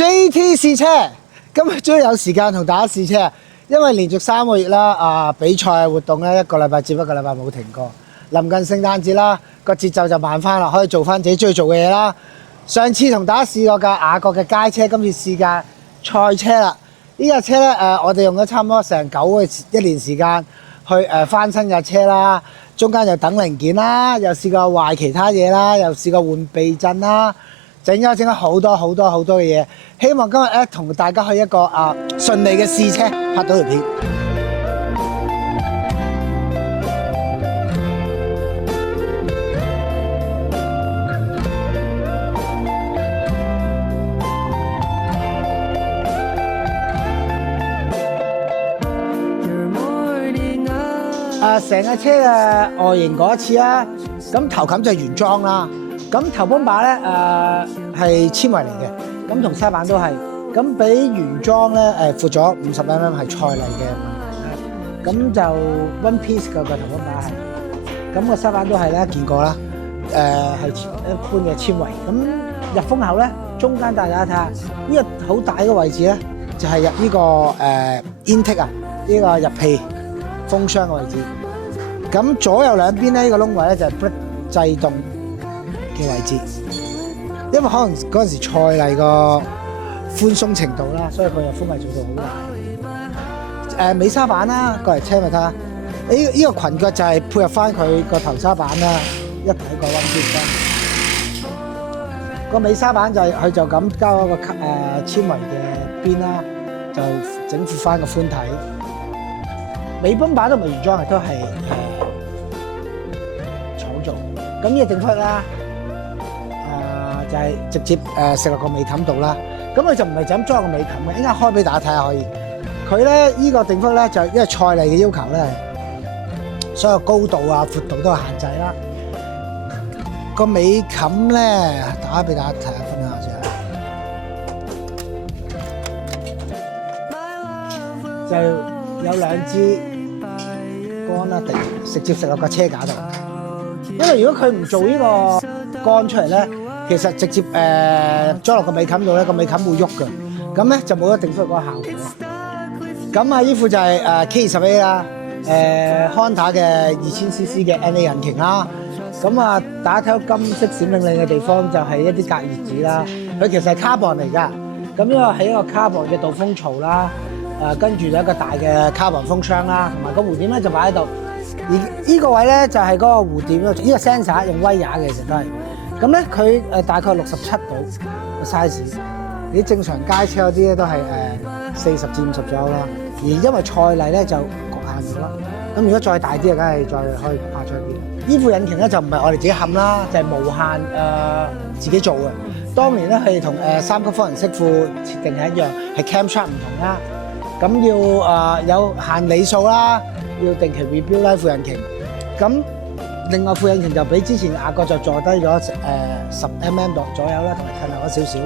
JT 試車，今日終於有時間同大家試車，因為連續3個月啦，比賽活動咧一個禮拜接一個禮拜冇停過。臨近聖誕節啦，個節奏就慢翻啦，可以做翻自己中意做嘅嘢啦。上次同大家試過架雅閣嘅街車，今次試架賽車啦。呢架車咧我哋用咗差唔多成1年時間去翻新架車啦，中間又等零件啦，又試過壞其他嘢啦，又試過換避震啦。整咗好多嘅嘢，希望今日咧同大家去一個順利嘅試車，拍到條片。成架車嘅外形過一次啦，咁頭冚就係原裝啦。咁頭泵把咧係纖維嚟嘅，咁同沙板都係，咁比原裝咧闊咗50 mm 係賽例嘅問題啦。咁就 one piece 個頭泵把係，咁個沙板都係咧見過啦，係一般嘅纖維。咁入風口咧，中間帶大家睇下，呢個好大嘅位置咧，就係入呢個intake 啊，呢個入氣風箱嘅位置。咁左右兩邊咧，呢個窿位咧就係 brake 制動嘅位置，因為可能嗰陣時賽例個寬鬆程度啦，所以佢嘅風位做到好大。尾沙板啦，過嚟車咪睇下，呢個裙腳就係配合翻佢個頭沙板啦，一體個溫邊啦。個尾沙板就係佢就咁交一個纖維嘅邊啦，就整闊翻個寬體。尾泵把都唔係原裝嘅，都係廠做。咁呢個正幅啦，就係直接食落個尾冚度啦。咁佢就唔係就咁裝個尾冚嘅，應該開俾大家睇下可以。佢咧呢個定幅咧就因為賽例嘅要求咧，所有高度啊、闊度都有限制啦。個尾冚咧，打開俾大家睇下分享下先。就有2支桿啦，直接食落個車架度。因為如果佢唔做呢個桿出嚟咧，其實直接裝落個尾冚度咧，個尾冚會喐嘅。咁咧就冇咗定幅嗰個效果。咁啊，依副就係K20A 啦，Honda 嘅2000cc 嘅 NA 引擎啦。咁啊，大家睇到金色閃靈靈嘅地方就係一啲隔熱紙啦。佢其實係 carbon 嚟㗎。咁呢個係一個 carbon 嘅導風槽啦。跟住有一個大嘅 carbon 風箱啦，同埋個弧點咧就擺喺度。而呢個位咧就係嗰個弧點，呢個 sensor 用威亞嘅，其實都係。咁咧佢大概67度嘅 size，你正常街車嗰啲咧都係40至50左右啦。而因為賽例咧就局限咗啦。咁如果再大啲啊，梗係再可以拍出啲。呢副引擎咧就唔係我哋自己冚啦，就係無限自己做嘅。當年咧係同3級方程式副設定係一樣，係 camshaft 唔同啦。咁要有限里數啦，要定期 rebuild 啦副引擎。咁另外副引擎就比之前雅閣就坐低咗10 mm 左右啦，同埋褪後咗少少。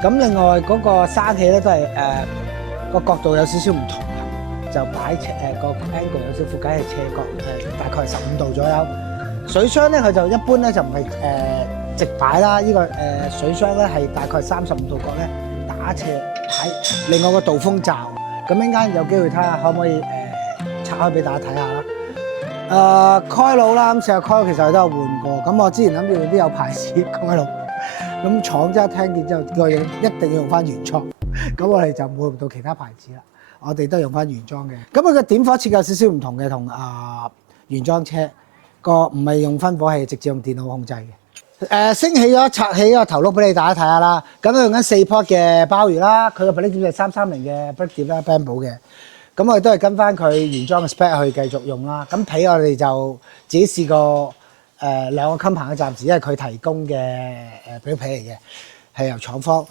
咁另外嗰個沙氣咧都係個角度有少少唔同，就擺個 angle 有少少，梗係斜角大概係15度左右。水箱咧佢就一般咧就唔係直擺啦，呢個水箱咧係大概35度角咧打斜擺。另外個導風罩。咁陣間有機會睇下可唔可以拆開俾大家睇下啦。coil 啦，咁成個 coil 其實我都有換過。咁我之前諗住用啲有牌子 coil，咁廠即係聽見之後，個嘢一定要用翻原裝。咁我哋就冇用到其他牌子啦，我哋都用翻原裝嘅。咁佢個點火設計有少少唔同嘅，同原裝車個唔係用分火器，直接用電腦控制嘅。升起咗拆起個頭轆俾你大家睇下啦。咁用緊4 port 嘅鮑魚啦，佢個 brake 碟係330嘅 brake 碟啦 Brembo 嘅。咁我哋都係跟翻佢原裝嘅 spec 去繼續用啦。咁皮我哋就自己試過2個襟棚嘅暫時，因為佢提供嘅表皮嚟嘅，係由廠方。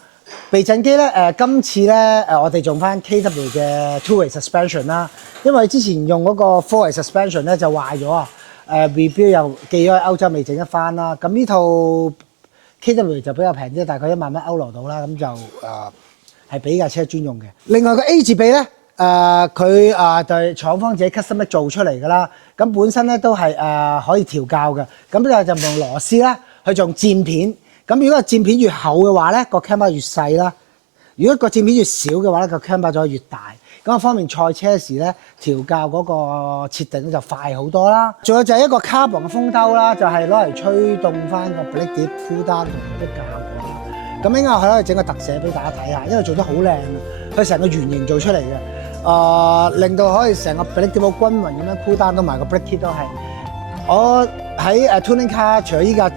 避震機咧今次咧我哋用翻 KW 嘅 two-way suspension 啦，因為之前用嗰個 four-way suspension 咧就壞咗啊。rebuild 又寄咗去歐洲未整一翻啦，咁呢套 KW 就比較平啲，大概1萬蚊歐羅到啦，咁就係俾架車專用嘅。另外個 A 字臂咧，佢就係廠方自己 custom 做出嚟㗎啦，咁本身咧都係可以調校嘅，咁就唔用螺絲啦，佢仲漸片。咁如果個漸片越厚嘅話咧，個 camera 越細啦。如果個佔比越少嘅話咧，個 camber 就越大。咁方面賽車時咧，調校嗰個設定就快好多啦。仲有就係一個 carbon 嘅風兜啦，就係攞嚟吹動翻個 brake 碟 pull down 同埋啲效果。咁應該可以整個特寫俾大家睇下，因為做得好靚啊！佢成個圓形做出嚟嘅，令到可以成個 brake 碟好均勻咁樣 pull down，同埋個 brake kit 都係。我喺touring car 除咗依架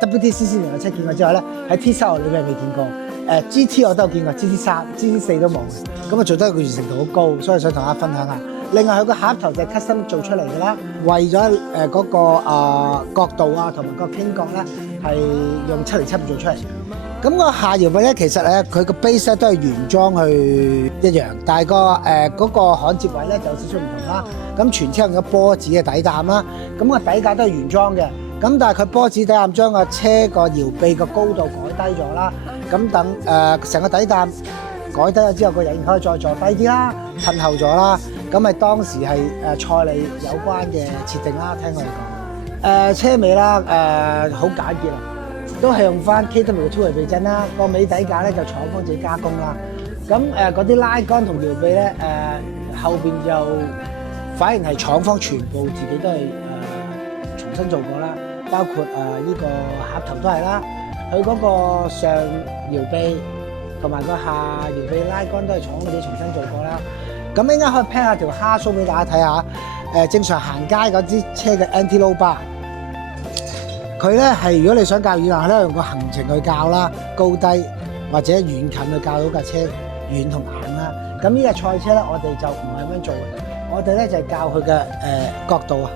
WTCC 年嘅車見過之外咧，喺 T7 裏邊未見過。GT 我都有見過 ，GT3、GT4 都冇嘅。咁啊做得佢完成度好高，所以想同大家分享下。另外佢個盒頭就係 custom 做出嚟嘅啦，為咗嗰個角度啊同埋個傾角咧係用707做出嚟。咁個下搖臂咧其實咧佢個 base 咧都係原裝去一樣，但係嗰個焊接位咧就有少少唔同啦。咁全車用咗波子嘅底膽啦，咁個底架都係原裝嘅。咁但係佢波子底膽將個車個搖臂個高度改低咗啦。咁等成個底膽改低咗之後，個引擎可以再坐低啲啦，褪後咗啦。咁係當時係賽利有關嘅設定啦，聽我哋講。車尾啦，好簡潔啊，都係用翻 KW 嘅粗圍避震啦。個尾底架咧就廠方自己加工啦。咁嗰啲拉桿同搖臂咧，後邊就反而係廠方全部自己都係重新做過啦，包括呢個盒頭都係啦。佢嗰個上搖臂同埋個下搖臂拉桿都係廠嗰啲重新做過啦。咁應該可以 pair 下條蝦鬚俾大家睇下。正常行街嗰支車嘅 anti-low bar， 佢咧係如果你想較遠行咧，用個行程去較啦，高低或者遠近去較到架車遠同硬啦。咁呢架賽車咧，我哋就唔係咁樣做嘅，我哋咧就係較佢嘅角度啊。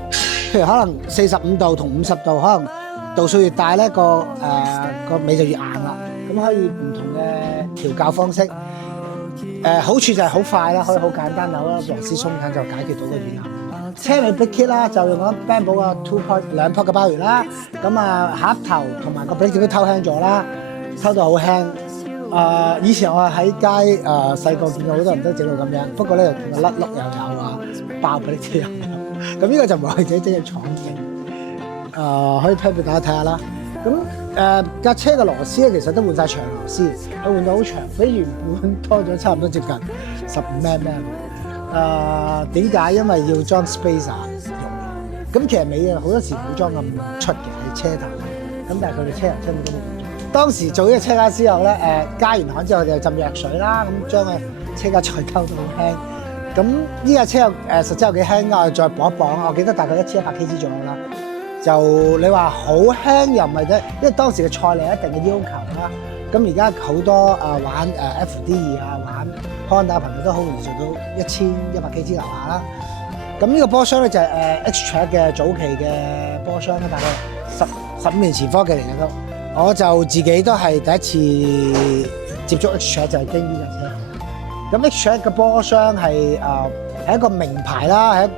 譬如可能45度同50度，可能度數越大咧，個尾就越硬啦。咁可以唔同嘅調校方式。好處就係好快啦，可以好簡單扭啦，螺絲鬆緊就解決到個軟硬。車尾 brake kit 啦，就用咗 Brembo 嘅2 pot 嘅鮑魚啦。咁盒頭同埋個 brake 都偷輕咗啦，偷到好輕。以前我喺街細個見過好多人都整到咁樣，不過咧又甩碌又有啊，爆 brake 又有。咁呢個就唔係我自己整嘅廠整。可以 pair 俾大家睇下啦。咁架車嘅螺絲咧，其實都換晒長螺絲，佢換到好長，比原本多咗差唔多接近15 mm。點解？因為要裝 spacer 用。咁其實尾好多時冇裝咁出嘅，係車頭。咁但係佢哋車頭根本都冇裝。當時做呢個車架之後咧，加完焊之後，我哋就浸藥水啦，咁將個車架再溝到好輕。咁呢架車實際有幾輕啊？再磅一磅，我記得大概1100 kg 左右啦。就你話好輕又唔係啫，因為當時嘅賽利一定嘅要求啦。咁而家好多玩FD2玩 Honda 朋友都好容易做到1100 kg 樓下啦。咁呢個波箱咧就係X-Track 嘅早期嘅波箱啦，大概15年前科技嚟嘅都。我就自己都係第一次接觸 X-Track 就係經呢架車。咁 X-Track 嘅波箱係一個名牌啦，係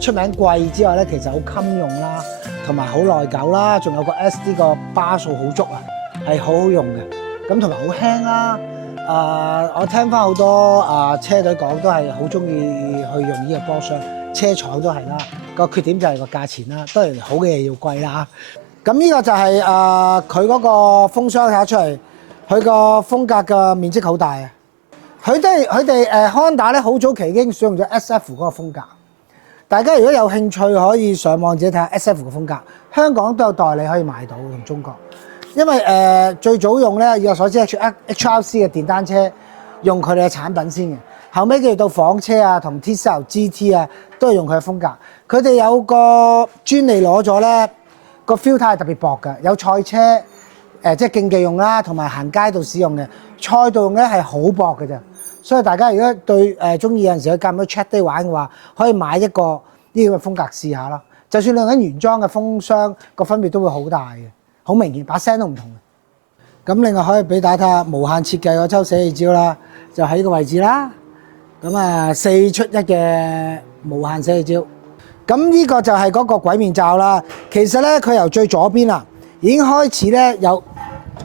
出名貴之外咧，其實好襟用啦，同埋好耐久啦，仲有個 SD 個巴數好足啊，係好好用嘅。咁同埋好輕啦。我聽翻好多車隊講都係好中意去用呢個波箱，車廠都係啦。個缺點就係個價錢啦，當然好嘅嘢要貴啦。咁呢個就係佢嗰個風箱睇得出嚟，佢個風格嘅面積好大啊。佢哋Honda咧好早期已經使用咗 SF 嗰個風格。大家如果有興趣，可以上網自己睇下 SF 嘅風格。香港都有代理可以買到，同中國。因為最早用咧，以我所知 HRC 嘅電單車用佢哋嘅產品先嘅。後尾佢哋到房車啊，同 T7 GT 啊，都係用佢嘅風格。佢哋有個專利攞咗咧，個 filter 係特別薄嘅，有賽車即係競技用啦，同埋行街度使用嘅。賽道用咧係好薄嘅啫。所以大家如果對中意有陣時去間唔中 check day 玩嘅話，可以買一個呢個風格試下咯。就算你用緊原裝嘅風箱，個分別都會好大嘅，好明顯，把聲都唔同嘅。咁另外可以俾大家睇下無限設計嗰抽寫意招啦，就喺呢個位置啦。咁4出1嘅無限寫意招。咁呢個就係嗰個鬼面罩啦。其實咧，佢由最左邊啊已經開始咧有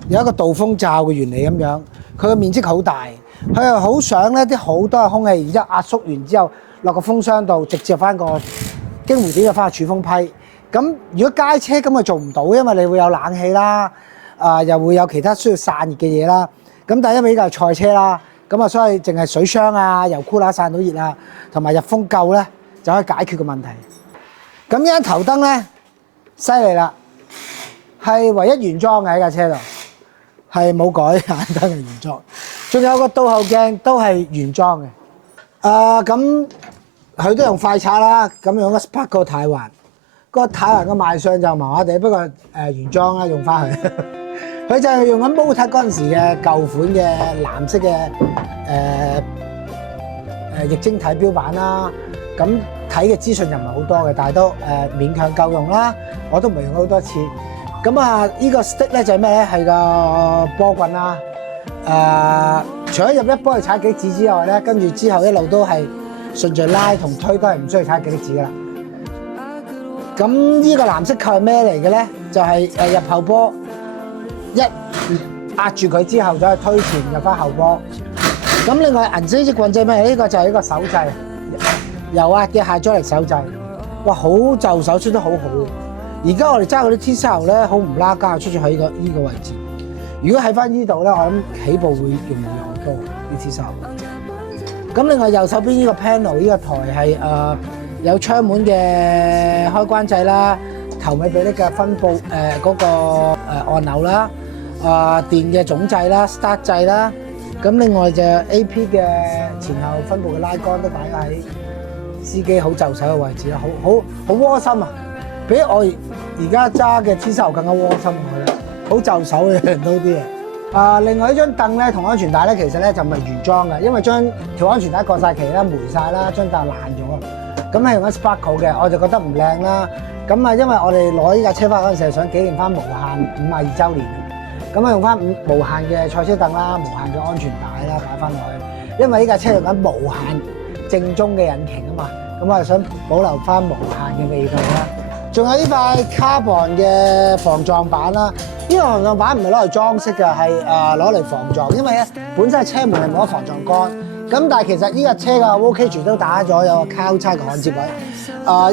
一個導風罩嘅原理咁樣，佢個面積好大。佢係好想咧啲好多嘅空氣，然之後壓縮完之後落個風箱度，直接翻個經弧點入翻個儲風批。咁如果街車咁就做唔到，因為你會有冷氣啦，又會有其他需要散熱嘅嘢啦。咁咁但係因為呢個係賽車啦，咁啊所以淨係水箱啊、油庫啦散到熱啊，同埋入風夠咧，就可以解決個問題。咁呢間頭燈咧，犀利啦，係唯一原裝嘅喺架車度，係冇改眼燈嘅原裝。仲有個倒後鏡都係原裝嘅。咁佢都用快拆啦，咁用個 Spark 個軚環，個軚環個賣相就麻麻地，不過原裝啦，用翻佢。佢就係用緊 Motor 嗰陣時嘅舊款嘅藍色嘅液晶體標板啦。咁睇嘅資訊又唔係好多嘅，但係都勉強夠用啦。我都唔係用咗好多次。咁啊，呢個 stick 咧就係咩咧？係個波棍啦。除咗入一波去踩幾指之外咧，跟住之後一路都係順序拉同推都係唔需要踩幾指噶啦。咁呢個藍色扣係咩嚟嘅咧？就係入後波，一壓住佢之後再推前入翻後波。咁另外銀色呢支棍掣咩？呢個就係一個手掣，油壓嘅下阻力手掣。哇，好就手出得好好。而家我哋揸嗰啲 T-Style 咧，好唔拉更，出咗喺呢個位置。如果喺翻呢度咧，我諗起步會容易好多啲 T-Style。咁另外右手邊呢個 panel 呢個台係有窗門嘅開關掣啦，頭尾俾呢嘅分佈嗰個按鈕啦，電嘅總掣啦、start 掣啦。咁另外就 AP 嘅前後分佈嘅拉桿都擺咗喺司機好就手嘅位置啦，好窩心啊！比我而家揸嘅 T-Style 更加窩心我覺得。好就手嘅多啲嘅。另外呢張凳咧同安全帶咧，其實咧就唔係原裝嘅，因為將條安全帶過晒期啦、霉晒啦，張凳爛咗。咁係用緊 Sparkle 嘅，我就覺得唔靚啦。咁啊，因為我哋攞呢架車翻嗰陣時係想紀念翻無限52週年，咁啊用翻無限嘅賽車凳啦、無限嘅安全帶啦擺翻落去。因為呢架車用緊無限正宗嘅引擎啊嘛，咁我係想保留翻無限嘅味道啦。仲有呢塊 carbon 嘅防撞板啦。呢個防撞板唔係攞嚟裝飾嘅，係攞嚟防撞，因為咧本身係車門係冇得防撞桿。咁但係其實呢架車嘅 roll cage 都打咗有個交叉嘅焊接位。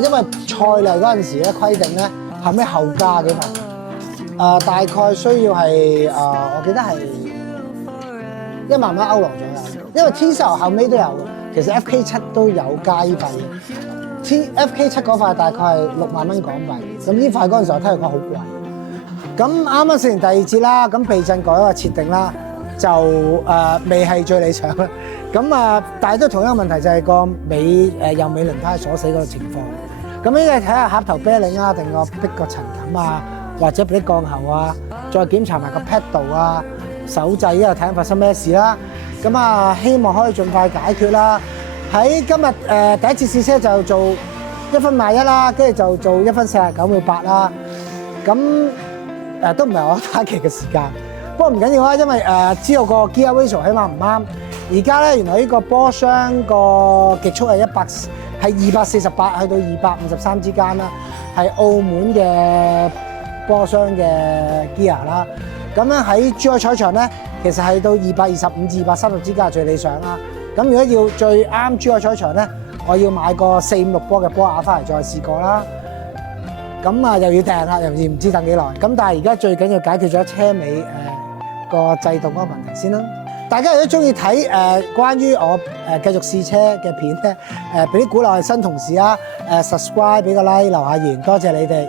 因為賽例嗰陣時咧規定咧後尾後加嘅嘛。大概需要係我記得係1萬蚊歐羅左右。因為 T-Style 後尾都有嘅，其實 FK7 都有加呢塊嘢。FK7 嗰塊大概係6萬蚊港幣。咁呢塊嗰陣時我聽佢講好貴。咁啱啱試完第二節啦，咁避震改個設定啦，就未係最理想啦。咁但係都同一個問題就係個右尾輪胎鎖死嗰個情況。咁呢個睇下盒頭啤領啊，定個逼個塵冚啊，或者俾啲降喉啊，再檢查埋個 pedal 啊、手掣，因為睇下發生咩事啦。咁希望可以盡快解決啦。喺今日第一次試車就做1分21啦，跟住就做1分49秒8啦。咁都唔係我打期嘅時間，不過唔緊要啦，因為知道個 gear ratio 起碼唔啱。而家咧原來呢個波箱個極速係248去到253之間啦，係澳門嘅波箱嘅 gear 啦。咁樣喺珠海賽場咧，其實係到225至230之間係最理想啦。咁如果要最啱珠海賽場咧，我要買個456波嘅波牙翻嚟再試過啦。咁又要訂啦，又唔知等幾耐。咁但係而家最緊要解決咗車尾個制動嗰個問題先啦。大家如果中意睇關於我繼續試車嘅片咧，俾啲鼓勵新同事啊，subscribe 俾個 like 留下言，多謝你哋。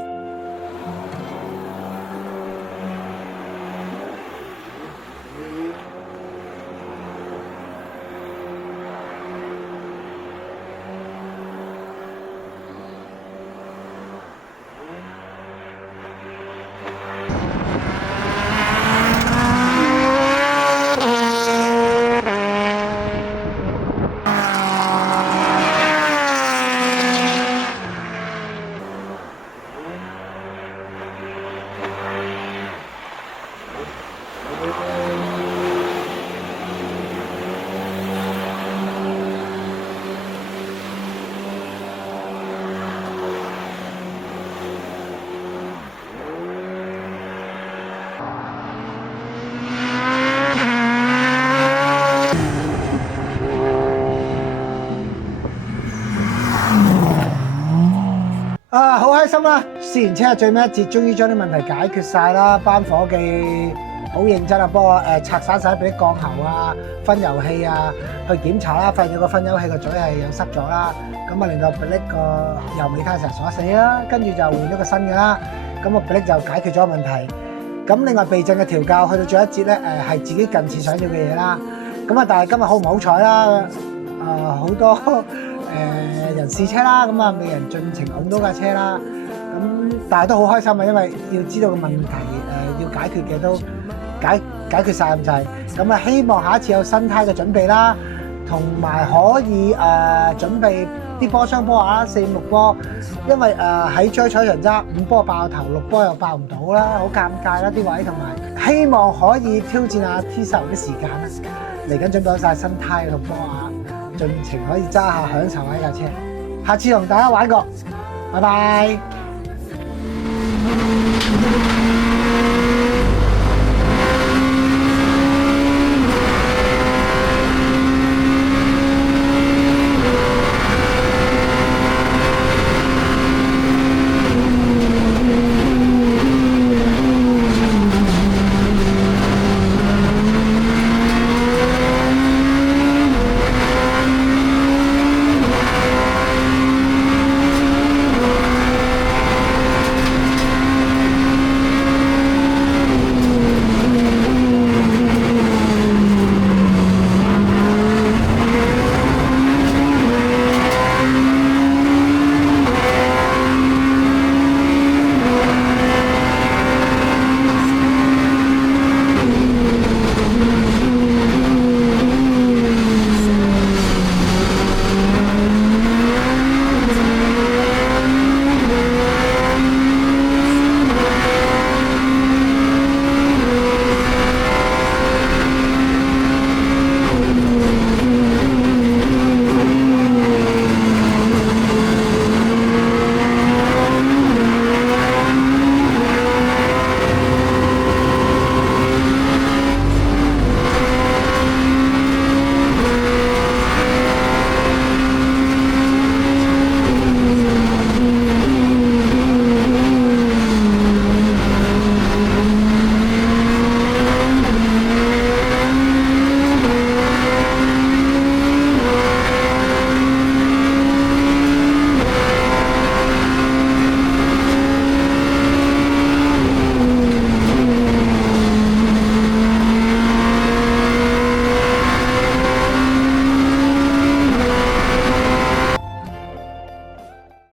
好開心啦！試完車最尾一節，終於將啲問題解決晒啦。班伙計好認真啊，幫我拆散晒俾啲鋼喉啊、分油器啊，去檢查啦，發現咗個分油器個嘴係有塞咗啦，咁啊令到 Blake 個油尾卡成鎖死啦，跟住就換咗個新嘅啦，咁個 Blake 就解決咗問題。咁另外避震嘅調校去到最後一節咧，係自己近似想要嘅嘢啦。咁啊，但係今日好唔好彩啦？好多人試車啦，咁啊未人盡情擁到架車啦。咁但係都好開心啊，因為要知道個問題要解決嘅都解決曬咁滯。咁啊，希望下一次有新胎嘅準備啦，同埋可以準備啲波箱波啊，4、5、6波，因為喺追彩場揸5波爆頭，6波又爆唔到啦，好尷尬啦啲位，同埋希望可以挑戰下 T10啲時間啦。嚟緊準備曬新胎同波啊，盡情可以揸下享受下呢架車。下次同大家玩過，拜拜。